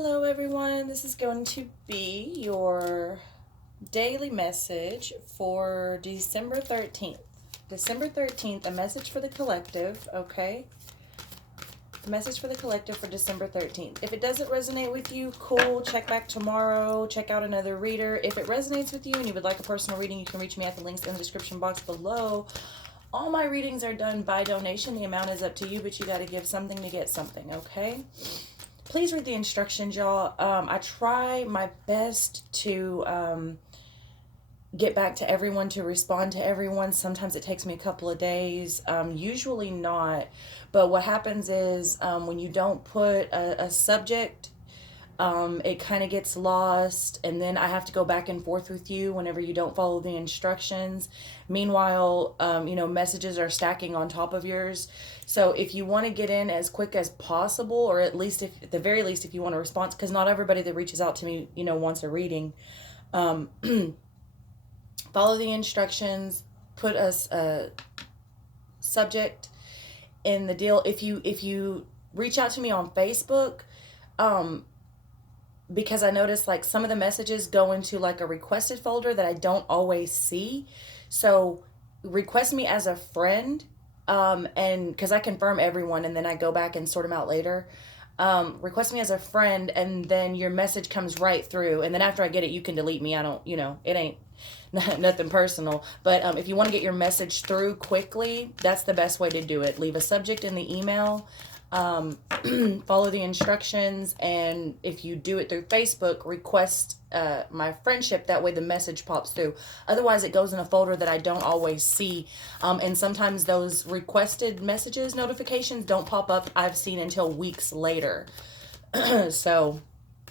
Hello everyone, this is going to be your daily message for December 13th. December 13th, a message for the collective, okay? A message for the collective for December 13th. If it doesn't resonate with you, cool, check back tomorrow, check out another reader. If it resonates with you and you would like a personal reading, you can reach me at the links in the description box below. All my readings are done by donation. The amount is up to you, but you got to give something to get something, okay? Please read the instructions, y'all. I try my best to get back to everyone, to respond to everyone. Sometimes it takes me a couple of days, usually not. But what happens is when you don't put a subject, it kind of gets lost, and then I have to go back and forth with you whenever you don't follow the instructions. Meanwhile, messages are stacking on top of yours. So if you want to get in as quick as possible, or at least if at the very least if you want a response, because not everybody that reaches out to me, wants a reading. Follow the instructions. Put a subject in the deal. If you reach out to me on Facebook, because I noticed like some of the messages go into like a requested folder that I don't always see. So request me as a friend, and because I confirm everyone and then I go back and sort them out later. Request me as a friend, and then your message comes right through, and then after I get it, you can delete me. I don't, it ain't nothing personal. But if you want to get your message through quickly, that's the best way to do it. Leave a subject in the email. Follow the instructions, and if you do it through Facebook, request my friendship. That way the message pops through. Otherwise it goes in a folder that I don't always see, and sometimes those requested messages notifications don't pop up, I've seen, until weeks later. So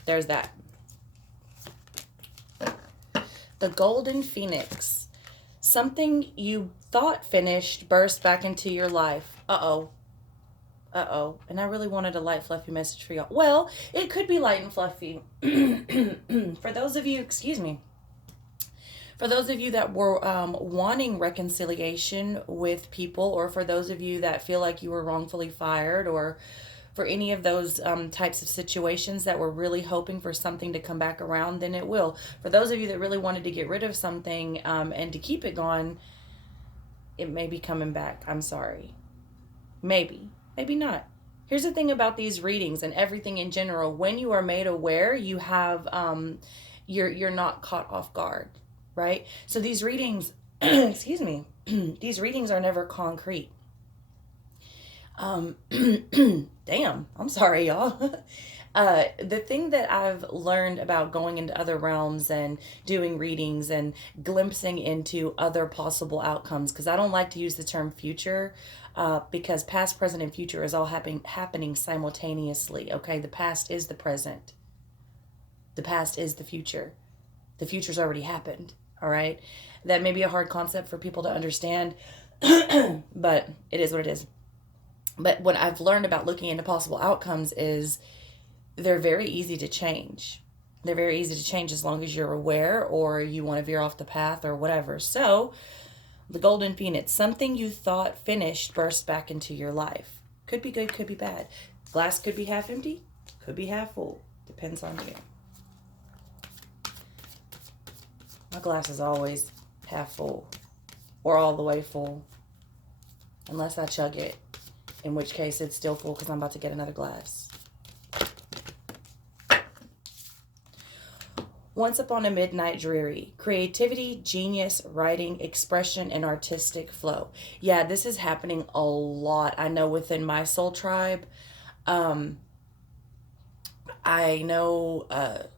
there's that. The Golden Phoenix. Something you thought finished burst back into your life. Uh-oh. And I really wanted a light, fluffy message for y'all. Well, it could be light and fluffy. For those of you, for those of you that were wanting reconciliation with people, or for those of you that feel like you were wrongfully fired, or for any of those types of situations that were really hoping for something to come back around, then it will. For those of you that really wanted to get rid of something and to keep it gone, it may be coming back. I'm sorry. Maybe not. Here's the thing about these readings and everything in general. When you are made aware, you have you're not caught off guard, right? So these readings, excuse me, these readings are never concrete. Damn, I'm sorry, y'all. The thing that I've learned about going into other realms and doing readings and glimpsing into other possible outcomes, because I don't like to use the term future, because past, present, and future is all happening simultaneously, okay? The past is the present. The past is the future. The future's already happened, all right? That may be a hard concept for people to understand, but it is what it is. But what I've learned about looking into possible outcomes is they're very easy to change. They're very easy to change as long as you're aware, or you want to veer off the path or whatever. So, the Golden Phoenix, something you thought finished burst back into your life. Could be good, could be bad. Glass could be half empty, could be half full. Depends on you. My glass is always half full, or all the way full, unless I chug it, in which case it's still full because I'm about to get another glass. Once upon a midnight dreary. Creativity, genius, writing, expression, and artistic flow. Yeah, this is happening a lot. I know within my soul tribe. I know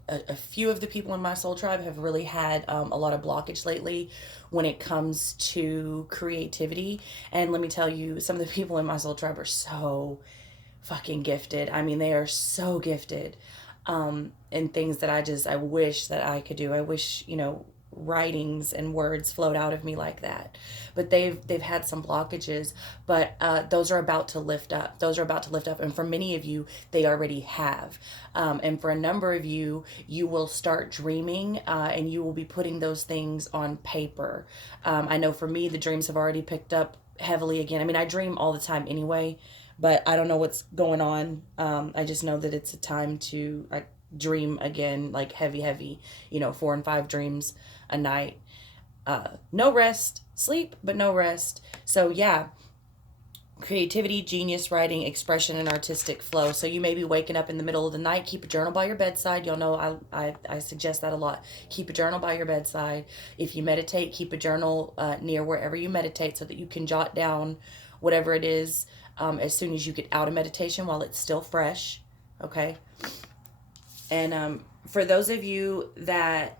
a few of the people in my soul tribe have really had a lot of blockage lately when it comes to creativity. And let me tell you, some of the people in my soul tribe are so fucking gifted. I mean, they are so gifted. And things that I wish that I could do. I wish, writings and words flowed out of me like that. But they've had some blockages, but those are about to lift up. And for many of you, they already have. And for a number of you, you will start dreaming, and you will be putting those things on paper. I know for me, the dreams have already picked up heavily again. I mean, I dream all the time anyway, but I don't know what's going on. I just know that it's a time to dream again, like heavy, 4 and 5 dreams a night. No rest, sleep, but no rest. So yeah, creativity, genius, writing, expression, and artistic flow. So you may be waking up in the middle of the night. Keep a journal by your bedside. You'll know I suggest that a lot. Keep a journal by your bedside. If you meditate, keep a journal near wherever you meditate so that you can jot down whatever it is as soon as you get out of meditation while it's still fresh. Okay. And for those of you that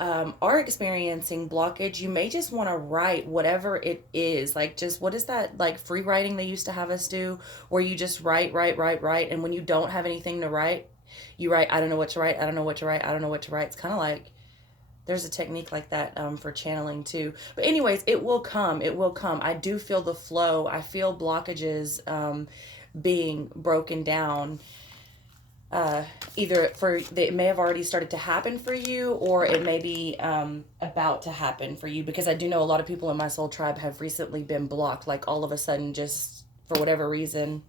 are experiencing blockage, you may just want to write whatever it is. Like, just what is that, like, free writing they used to have us do, where you just write, and when you don't have anything to write, you write, I don't know what to write, I don't know what to write, I don't know what to write. It's kind of like, there's a technique like that for channeling too. But anyways, it will come. It will come. I do feel the flow. I feel blockages being broken down. Either it may have already started to happen for you, or it may be about to happen for you, because I do know a lot of people in my soul tribe have recently been blocked, like all of a sudden, just for whatever reason,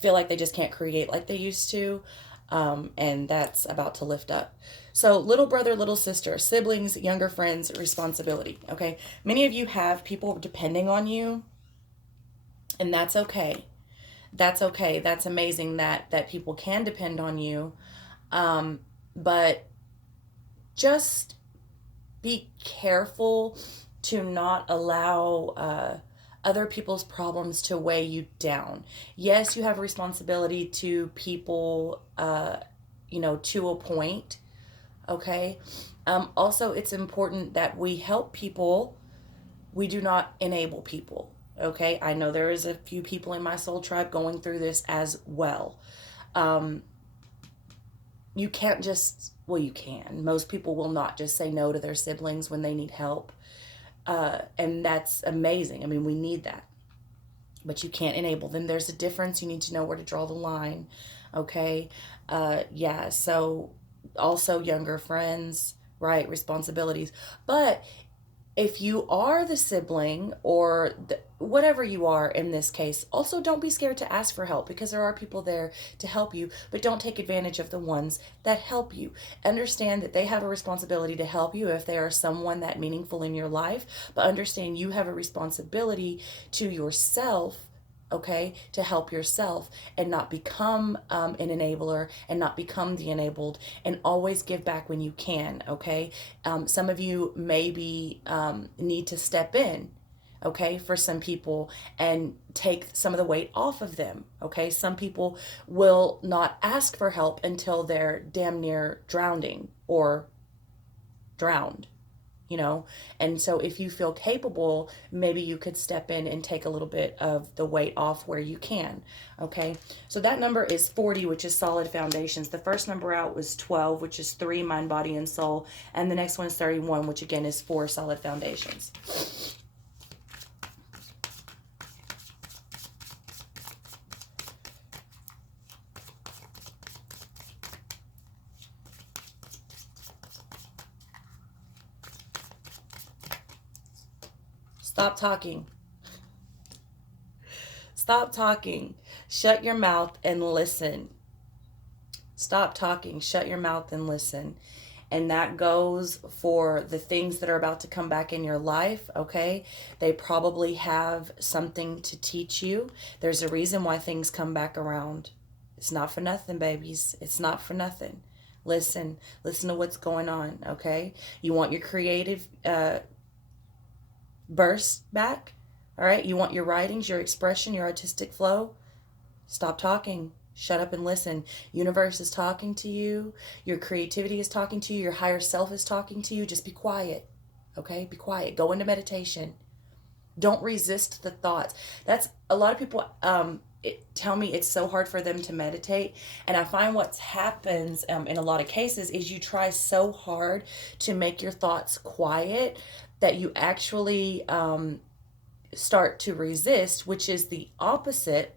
feel like they just can't create like they used to, and that's about to lift up. So little brother, little sister, siblings, younger friends, responsibility. Okay, many of you have people depending on you, and that's okay. That's okay. That's amazing that people can depend on you. But just be careful to not allow other people's problems to weigh you down. Yes, you have a responsibility to people, to a point. Okay. Also, it's important that we help people. We do not enable people. Okay, I know there is a few people in my soul tribe going through this as well. You can't just, well, you can. Most people will not just say no to their siblings when they need help. And that's amazing. I mean, we need that. But you can't enable them. There's a difference. You need to know where to draw the line. Okay, yeah, so also younger friends, right, responsibilities. But if you are the sibling or whatever you are in this case, also don't be scared to ask for help, because there are people there to help you, but don't take advantage of the ones that help you. Understand that they have a responsibility to help you if they are someone that meaningful in your life, but understand you have a responsibility to yourself, okay, to help yourself and not become an enabler and not become the enabled, and always give back when you can, okay? Some of you maybe need to step in, okay, for some people and take some of the weight off of them, okay? Some people will not ask for help until they're damn near drowning or drowned. And so if you feel capable, maybe you could step in and take a little bit of the weight off where you can. Okay, so that number is 40, which is solid foundations. The first number out was 12, which is 3, mind, body, and soul, and the next one is 31, which again is 4 solid foundations. Stop talking. Stop talking. Shut your mouth and listen. Stop talking. Shut your mouth and listen. And that goes for the things that are about to come back in your life, okay? They probably have something to teach you. There's a reason why things come back around. It's not for nothing, babies. It's not for nothing. Listen to what's going on, okay? You want your creative burst back, all right? You want your writings, your expression, your artistic flow? Stop talking. Shut up and listen. Universe is talking to you. Your creativity is talking to you. Your higher self is talking to you. Just be quiet, okay? Be quiet. Go into meditation. Don't resist the thoughts. That's a lot of people tell me it's so hard for them to meditate, and I find what happens in a lot of cases is you try so hard to make your thoughts quiet that you actually start to resist, which is the opposite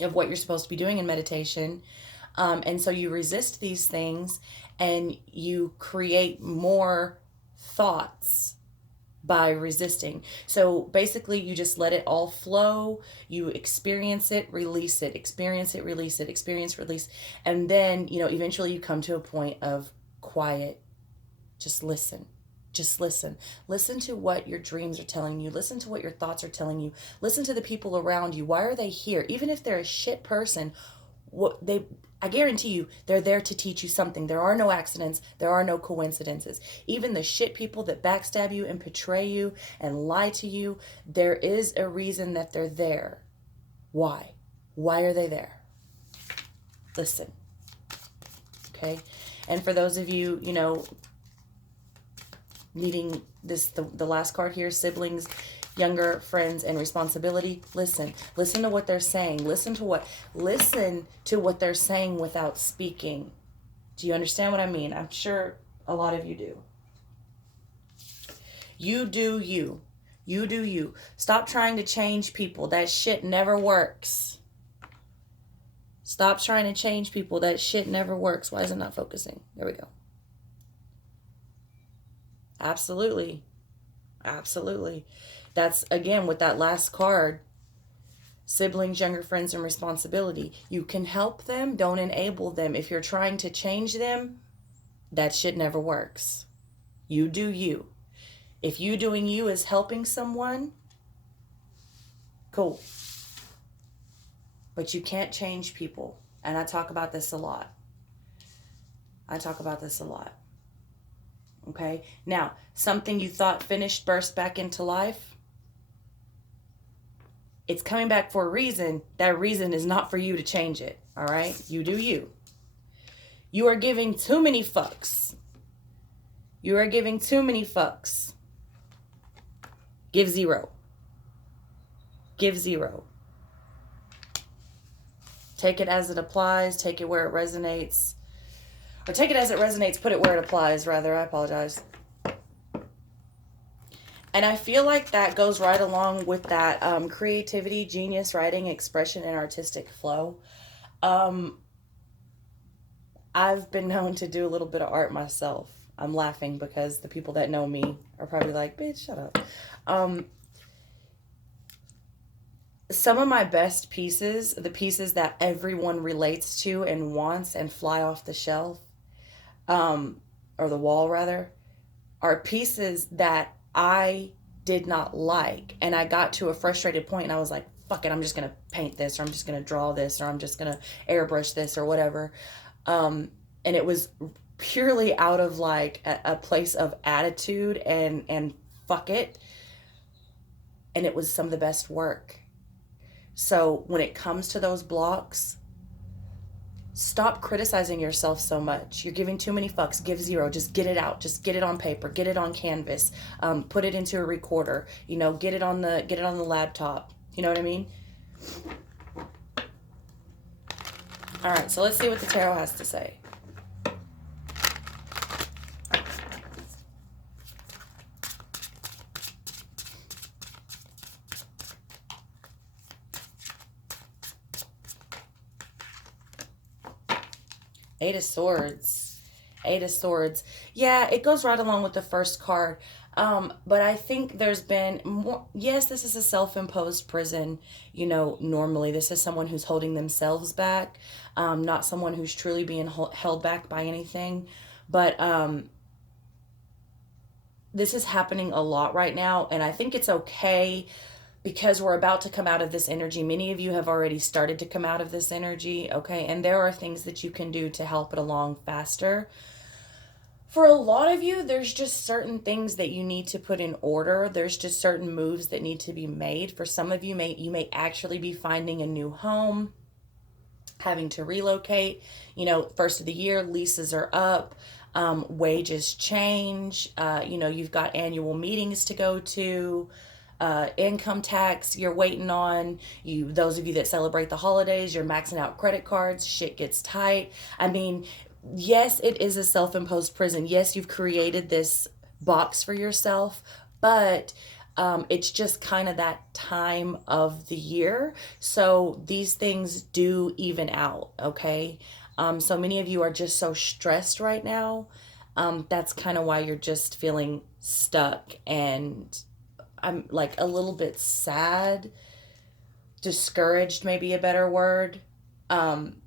of what you're supposed to be doing in meditation. And so you resist these things and you create more thoughts by resisting. So basically you just let it all flow. You experience it, release it, experience it, release it, experience, release. And then, you know, eventually you come to a point of quiet. Just listen. Just listen. Listen to what your dreams are telling you. Listen to what your thoughts are telling you. Listen to the people around you. Why are they here? Even if they're a shit person, I guarantee you, they're there to teach you something. There are no accidents. There are no coincidences. Even the shit people that backstab you and betray you and lie to you, there is a reason that they're there. Why? Why are they there? Listen. Okay? And for those of you, you know, needing this, the last card here, siblings, younger friends, and responsibility. Listen to what they're saying. Listen to what they're saying without speaking. Do you understand what I mean? I'm sure a lot of you do. You do you. You do you. Stop trying to change people. That shit never works. Stop trying to change people. That shit never works. Why is it not focusing? There we go. Absolutely. Absolutely. That's, again, with that last card, siblings, younger friends, and responsibility. You can help them. Don't enable them. If you're trying to change them, that shit never works. You do you. If you doing you is helping someone, cool. But you can't change people. And I talk about this a lot. Okay? Now, something you thought finished burst back into life. It's coming back for a reason. That reason is not for you to change it. All right? You do you. You are giving too many fucks. You are giving too many fucks. Give zero. Give zero. Take it as it applies. Take it where it resonates. Or take it as it resonates, put it where it applies, rather. I apologize. And I feel like that goes right along with that creativity, genius, writing, expression, and artistic flow. I've been known to do a little bit of art myself. I'm laughing because the people that know me are probably like, bitch, shut up. Some of my best pieces, the pieces that everyone relates to and wants and fly off the shelf, or the wall rather, are pieces that I did not like. And I got to a frustrated point and I was like, fuck it, I'm just going to paint this, or I'm just going to draw this, or I'm just going to airbrush this, or whatever. And it was purely out of like a place of attitude and fuck it. And it was some of the best work. So when it comes to those blocks, stop criticizing yourself so much. You're giving too many fucks. Give zero. Just get it out. Just get it on paper. Get it on canvas. Put it into a recorder. You know, get it on the laptop. You know what I mean? All right, so let's see what the tarot has to say. Eight of Swords. Eight of Swords. Yeah, it goes right along with the first card. But I think there's been more. Yes, this is a self-imposed prison. You know, normally this is someone who's holding themselves back, not someone who's truly being held back by anything. But this is happening a lot right now, and I think it's okay because we're about to come out of this energy. Many of you have already started to come out of this energy, okay? And there are things that you can do to help it along faster. For a lot of you, there's just certain things that you need to put in order. There's just certain moves that need to be made. For some of you, you may actually be finding a new home, having to relocate. You know, first of the year, leases are up, wages change. You know, you've got annual meetings to go to. Income tax you're waiting on. Those of you that celebrate the holidays, you're maxing out credit cards. Shit gets tight. I mean, yes, it is a self-imposed prison. Yes, you've created this box for yourself, but it's just kind of that time of the year. So these things do even out, okay? So many of you are just so stressed right now. That's kind of why you're just feeling stuck, and I'm like a little bit sad, discouraged, maybe a better word. Um,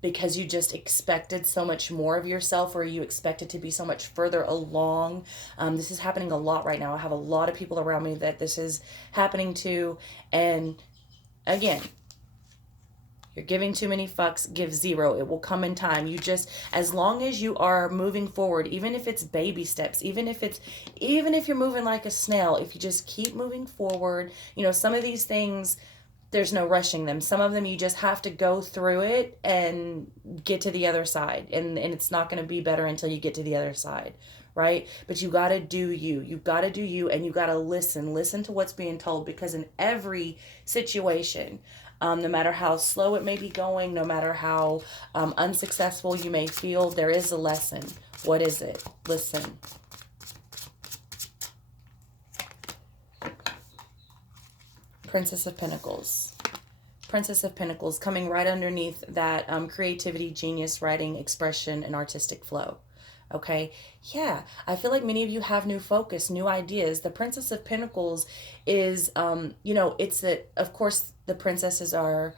because you just expected so much more of yourself, or you expected to be so much further along. This is happening a lot right now. I have a lot of people around me that this is happening to. And again, you're giving too many fucks, give zero. It will come in time. You just, as long as you are moving forward, even if it's baby steps, even if you're moving like a snail, if you just keep moving forward, some of these things, there's no rushing them. Some of them you just have to go through it and get to the other side. And it's not going to be better until you get to the other side, right? But you got to do you. You got to do you, and you got to listen to what's being told, because in every situation, no matter how slow it may be going, no matter how unsuccessful you may feel, there is a lesson. What is it? Listen. Princess of Pentacles. Princess of Pentacles coming right underneath that creativity, genius, writing, expression, and artistic flow. Okay, yeah, I feel like many of you have new focus, new ideas. The Princess of Pentacles is, it's that, of course, the princesses are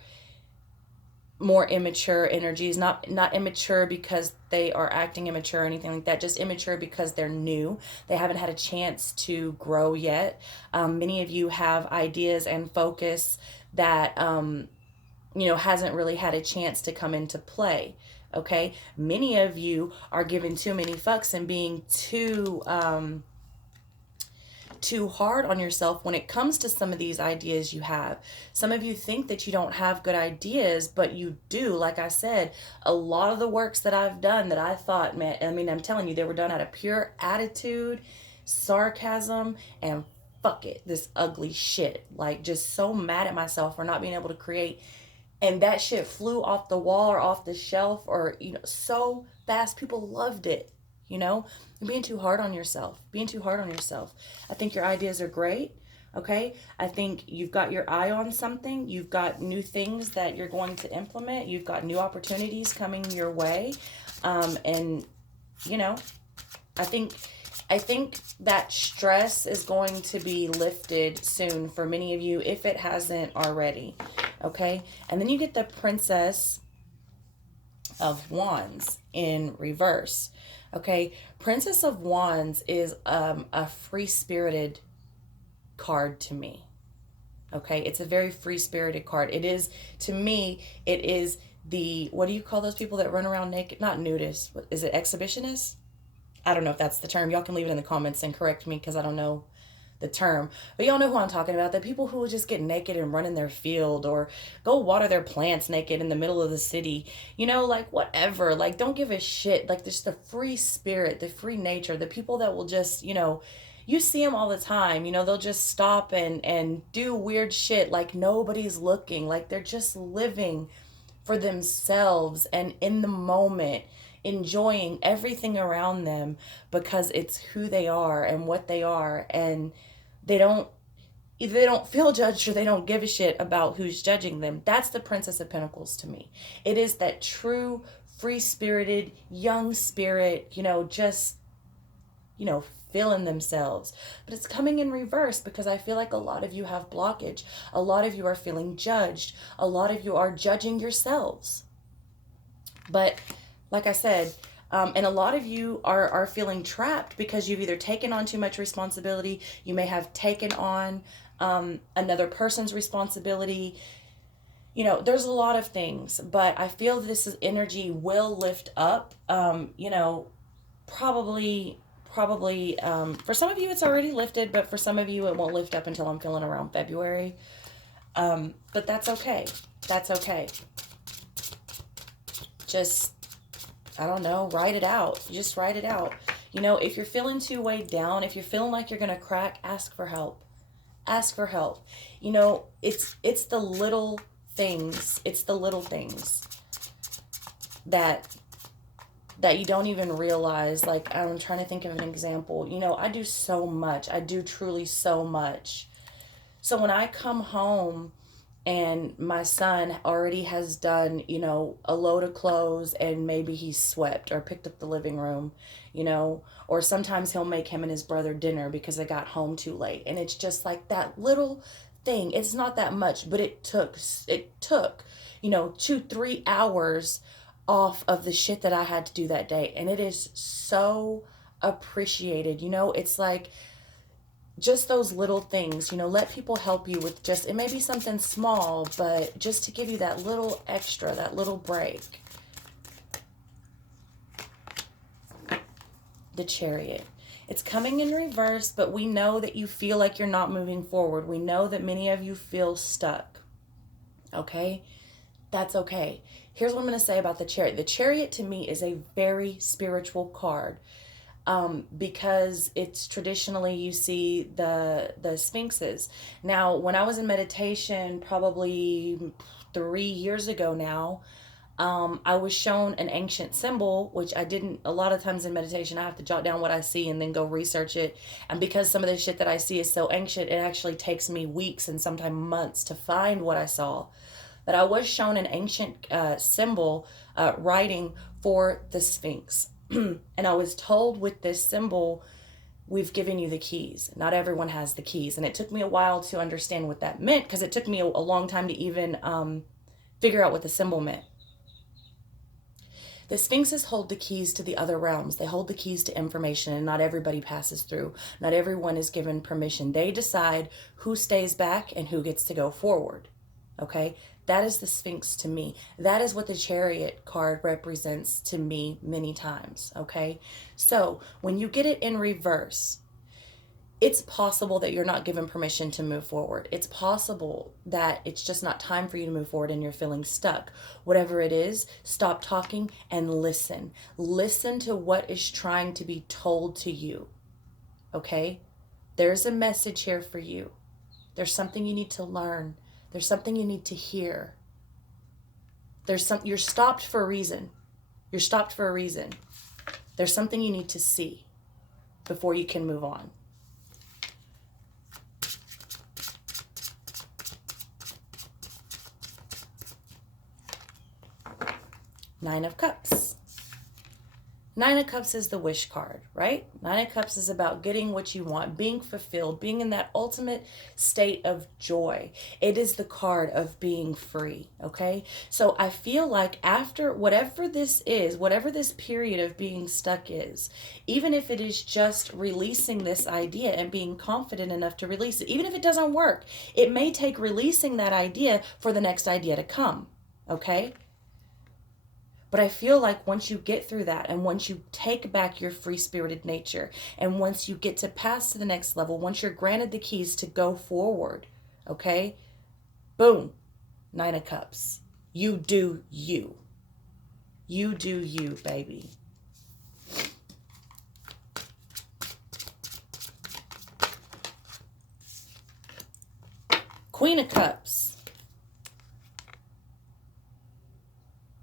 more immature energies, not immature because they are acting immature or anything like that, just immature because they're new. They haven't had a chance to grow yet. Many of you have ideas and focus that hasn't really had a chance to come into play. Okay, many of you are giving too many fucks and being too hard on yourself when it comes to some of these ideas you have. Some of you think that you don't have good ideas, but you do. Like I said, a lot of the works that I've done that I thought, man, I'm telling you, they were done out of pure attitude, sarcasm, and fuck it, this ugly shit. Like, just so mad at myself for not being able to create. And that shit flew off the wall or off the shelf, or, so fast. People loved it. You're being too hard on yourself. I think your ideas are great. Okay. I think you've got your eye on something. You've got new things that you're going to implement. You've got new opportunities coming your way. And I think that stress is going to be lifted soon for many of you, if it hasn't already. Okay. And then you get the Princess of Wands in reverse. Okay, Princess of Wands is a free-spirited card to me. Okay, it's a very free-spirited card. It is, to me, it is the, what do you call those people that run around naked? Not nudists. Is it exhibitionists? I don't know if that's the term. Y'all can leave it in the comments and correct me, because I don't know the term, but y'all know who I'm talking about. The people who will just get naked and run in their field, or go water their plants naked in the middle of the city, like whatever, like don't give a shit. Like, just the free spirit, the free nature, the people that will just, you see them all the time, they'll just stop and do weird shit like nobody's looking, like they're just living for themselves and in the moment, enjoying everything around them because it's who they are and what they are, and either they don't feel judged or they don't give a shit about who's judging them. That's the Princess of Pentacles to me. It is that true, free-spirited, young spirit, just, feeling themselves. But it's coming in reverse, because I feel like a lot of you have blockage. A lot of you are feeling judged. A lot of you are judging yourselves. But like I said, and a lot of you are feeling trapped because you've either taken on too much responsibility. You may have taken on another person's responsibility. There's a lot of things, but I feel this energy will lift up. Probably, for some of you it's already lifted, but for some of you it won't lift up until I'm feeling around February. But that's okay. That's okay. Just, I don't know, write it out. Just write it out. If you're feeling too weighed down, if you're feeling like you're going to crack, ask for help. Ask for help. It's the little things. It's the little things that you don't even realize. Like, I'm trying to think of an example. I do so much. I do truly so much. So when I come home and my son already has done, you know, a load of clothes, and maybe he's swept or picked up the living room, you know, or sometimes he'll make him and his brother dinner because they got home too late. And it's just like that little thing. It's not that much, but it took, you know, 2-3 hours off of the shit that I had to do that day. And it is so appreciated. You know, it's like just those little things, you know, let people help you with just, it may be something small, but just to give you that little extra, that little break. The Chariot. It's coming in reverse, but we know that you feel like you're not moving forward. We know that many of you feel stuck. Okay? That's okay. Here's what I'm going to say about the Chariot. The Chariot to me is a very spiritual card. Because it's traditionally, you see the sphinxes. Now, when I was in meditation probably 3 years ago now, I was shown an ancient symbol, which I didn't, a lot of times in meditation, I have to jot down what I see and then go research it. And because some of the shit that I see is so ancient, it actually takes me weeks and sometimes months to find what I saw. But I was shown an ancient symbol writing for the Sphinx. And I was told with this symbol, we've given you the keys. Not everyone has the keys. And it took me a while to understand what that meant, because it took me a long time to even figure out what the symbol meant. The Sphinxes hold the keys to the other realms. They hold the keys to information, and not everybody passes through. Not everyone is given permission. They decide who stays back and who gets to go forward. Okay? That is the Sphinx to me. That is what the Chariot card represents to me many times. Okay? So when you get it in reverse, it's possible that you're not given permission to move forward. It's possible that it's just not time for you to move forward and you're feeling stuck. Whatever it is, stop talking and listen. Listen to what is trying to be told to you. Okay? There's a message here for you. There's something you need to learn. There's something you need to hear. You're stopped for a reason. You're stopped for a reason. There's something you need to see before you can move on. Nine of Cups. Nine of Cups is the wish card, right? Nine of Cups is about getting what you want, being fulfilled, being in that ultimate state of joy. It is the card of being free, okay? So I feel like after whatever this is, whatever this period of being stuck is, even if it is just releasing this idea and being confident enough to release it, even if it doesn't work, it may take releasing that idea for the next idea to come, okay? But I feel like once you get through that, and once you take back your free-spirited nature, and once you get to pass to the next level, once you're granted the keys to go forward, okay? Boom. Nine of Cups. You do you. You do you, baby. Queen of Cups.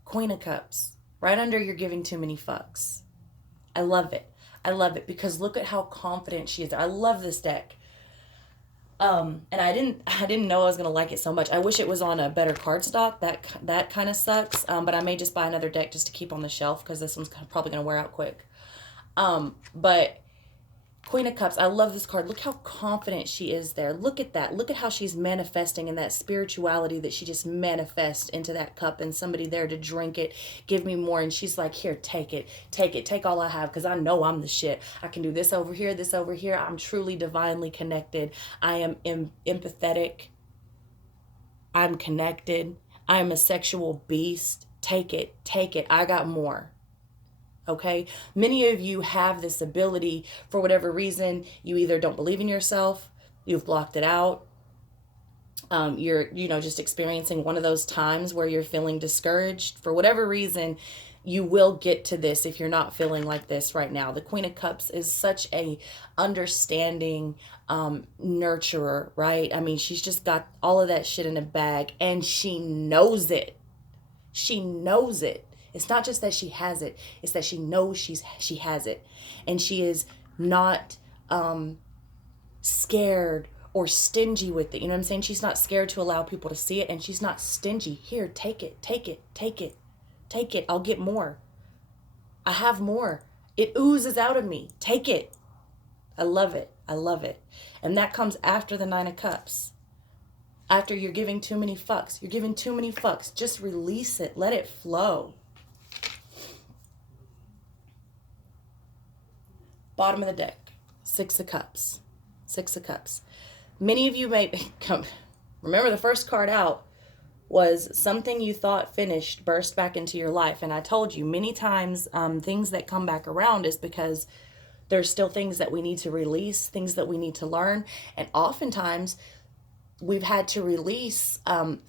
Queen of Cups, right under you're giving too many fucks. I love it. I love it because look at how confident she is. I love this deck. And I didn't know I was gonna like it so much. I wish it was on a better cardstock. That kind of sucks. But I may just buy another deck just to keep on the shelf because this one's probably gonna wear out quick. But Queen of Cups, I love this card. Look how confident she is there. Look at that. Look at how she's manifesting in that spirituality that she just manifests into that cup, and somebody there to drink it, give me more. And she's like, here, take it. Take it. Take all I have because I know I'm the shit. I can do this over here, this over here. I'm truly divinely connected. I am empathetic. I'm connected. I am a sexual beast. Take it. Take it. I got more. Okay, many of you have this ability for whatever reason. You either don't believe in yourself, you've blocked it out, you're, just experiencing one of those times where you're feeling discouraged. For whatever reason, you will get to this if you're not feeling like this right now. The Queen of Cups is such a understanding nurturer, right? I mean, she's just got all of that shit in a bag, and she knows it. She knows it. It's not just that she has it. It's that she knows she has it. And she is not scared or stingy with it. You know what I'm saying? She's not scared to allow people to see it, and she's not stingy. Here, take it, take it, take it, take it. I'll get more. I have more. It oozes out of me. Take it. I love it. I love it. And that comes after the 9 of Cups. After you're giving too many fucks. You're giving too many fucks. Just release it. Let it flow. Bottom of the deck. 6 of Cups. 6 of Cups. Many of you may come. Remember, the first card out was something you thought finished burst back into your life. And I told you many times, things that come back around is because there's still things that we need to release, things that we need to learn. And oftentimes we've had to release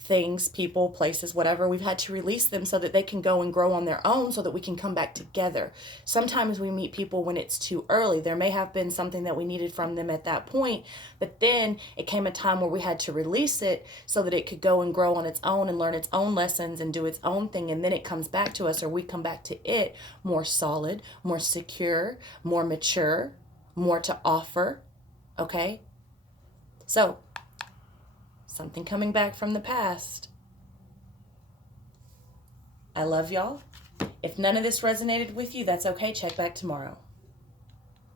things, people, places, whatever. We've had to release them so that they can go and grow on their own, so that we can come back together. Sometimes we meet people when it's too early. There may have been something that we needed from them at that point, but then it came a time where we had to release it so that it could go and grow on its own and learn its own lessons and do its own thing. And then it comes back to us, or we come back to it more solid, more secure, more mature, more to offer. Okay? So, something coming back from the past. I love y'all. If none of this resonated with you, that's okay. Check back tomorrow.